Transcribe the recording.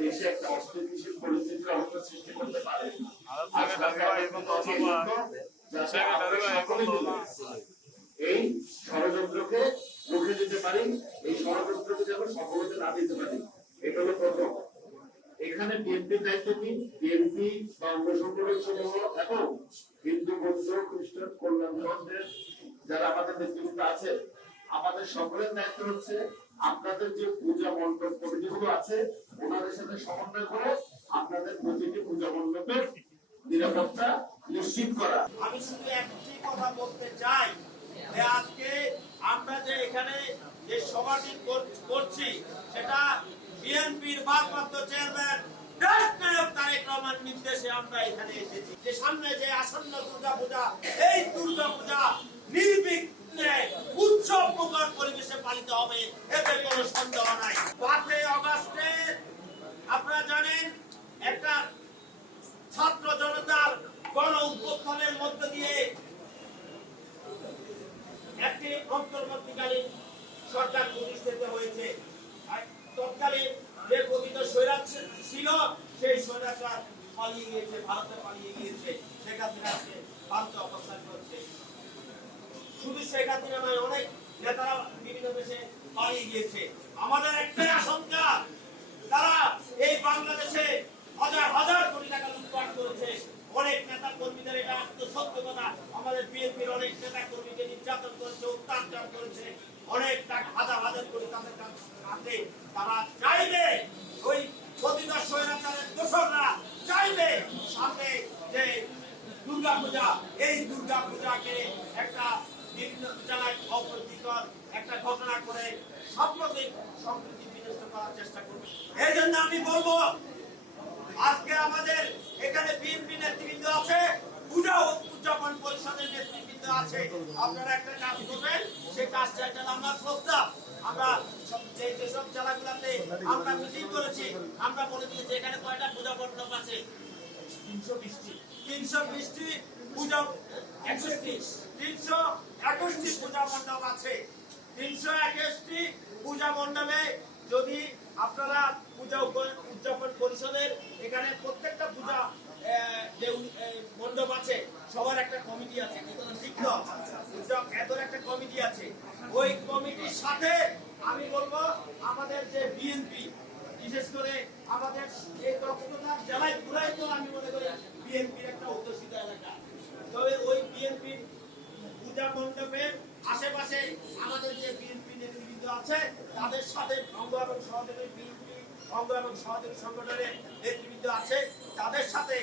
দেশে একটা অস্থিতিশীল পরিস্থিতির অবস্থা সৃষ্টি করতে পারে। এই ষড়যন্ত্রকে রুখে দিতে পারি, এই ষড়যন্ত্রকে যেন সফলতা না দিতে পারি, এটা হলো প্রথম। এখানে বিএনপির দায়িত্ব কি? বিএনপি বা অন্য সংগঠন সমূহ এবং হিন্দু, বৌদ্ধ, খ্রিস্টান, কল্যাণ যারা আমাদের নেতৃত্ব আছে, আমাদের সকলের দায়িত্ব হচ্ছে আপনাদের যে পূজা মণ্ডপ কমিটিগুলো আছে সাথে সমন্বয় করে আপনাদের প্রতিটি পূজা মণ্ডপের নিরাপত্তা নিশ্চিত করা। আমি শুধু একটি কথা বলতে চাই যে আজকে আমরা যে এখানে যে সভাটি করছি, সেটা বিএনপির ভারপ্রাপ্ত চেয়ারম্যান নির্দেশে আমরা এখানে এসেছি। যে সামনে যে আসন্ন দুর্গা পূজা এই দুর্গা পূজা নির্বিঘ্নে উৎসব প্রকার পরিবেশে পালিত হবে, এতে কোনো সন্দেহ নাই। সেই স্বৈরাচার পালিয়ে গিয়েছে পালিয়ে গিয়েছে। শেখ হাসিনা আজকে ভারতে করছে। শুধু শেখ হাসিনা নয়, অনেক নেতারা বিভিন্ন দেশে পালিয়ে গিয়েছে। আমাদের একটাই আশঙ্কা তারা এই বাংলাদেশে হাজার হাজার কোটি টাকা লুটপাট করেছে অনেক নেতা কর্মীদের এটা তো সত্য কথা আমাদের বিএনপির অনেক নেতা কর্মীকে নির্যাতন করেছে, অত্যাচার করেছে, অনেক টাকা হাজার হাজার কোটি তাদের কাছে তারা চাইবে ওই প্রতিটা স্বৈরাচারের দোষররা চাইবে সামনে যে দুর্গা পূজা এই দুর্গা পূজাকে একটা জায়গায় অপ্রীতিকর একটা ঘটনা করে সাম্প্রতিক সম্প্রীতি বিনষ্ট করার চেষ্টা করবে। এই জন্য আমি বলব, আজকে আমাদের এখানে বিএনপি নেতৃবৃন্দ আছে পূজা ও উদযাপন পরিষদের নেতৃবৃন্দ আছে। আপনারা একটা কাজ করবেন সেই কাজটা এটা আমার প্রস্তাব আমরা যে যেসব জেলাগুলোতে আমরা মিটিং করেছি আমরা বলে দিয়েছি এখানে কয়টা পূজা মণ্ডপ আছে? তিনশো বিশটি। তিনশো বিশটি পূজা একষট্টি। তিনশো একুশটি পূজা মণ্ডপ আছে। তিনশো একুশটি পূজা মণ্ডপে যদি আপনারা পূজা উদযাপন পরিষদের এখানে প্রত্যেকটা পূজা আহ, যে উ- আহ, মণ্ডপ আছে সবার একটা কমিটি আছে ঠিক তো উদ্যোগ একটা কমিটি আছে। ওই কমিটির সাথে আমি বলব, আমাদের যে বিএনপি, বিশেষ করে আমাদের এই কক্সবাজার জেলায় পুরাই তো আমি মনে করি বিএনপির একটা অধ্যুষিত এলাকা। তবে ওই বিএনপির পূজা মণ্ডপের আশেপাশে আমাদের যে বিএনপি নেতৃবৃন্দ আছে, তাদের সাথে অঙ্গ এবং সহযোগী বিএনপি, অঙ্গ এবং সহযোগী সংগঠনের নেতৃবৃন্দ আছে, তাদের সাথে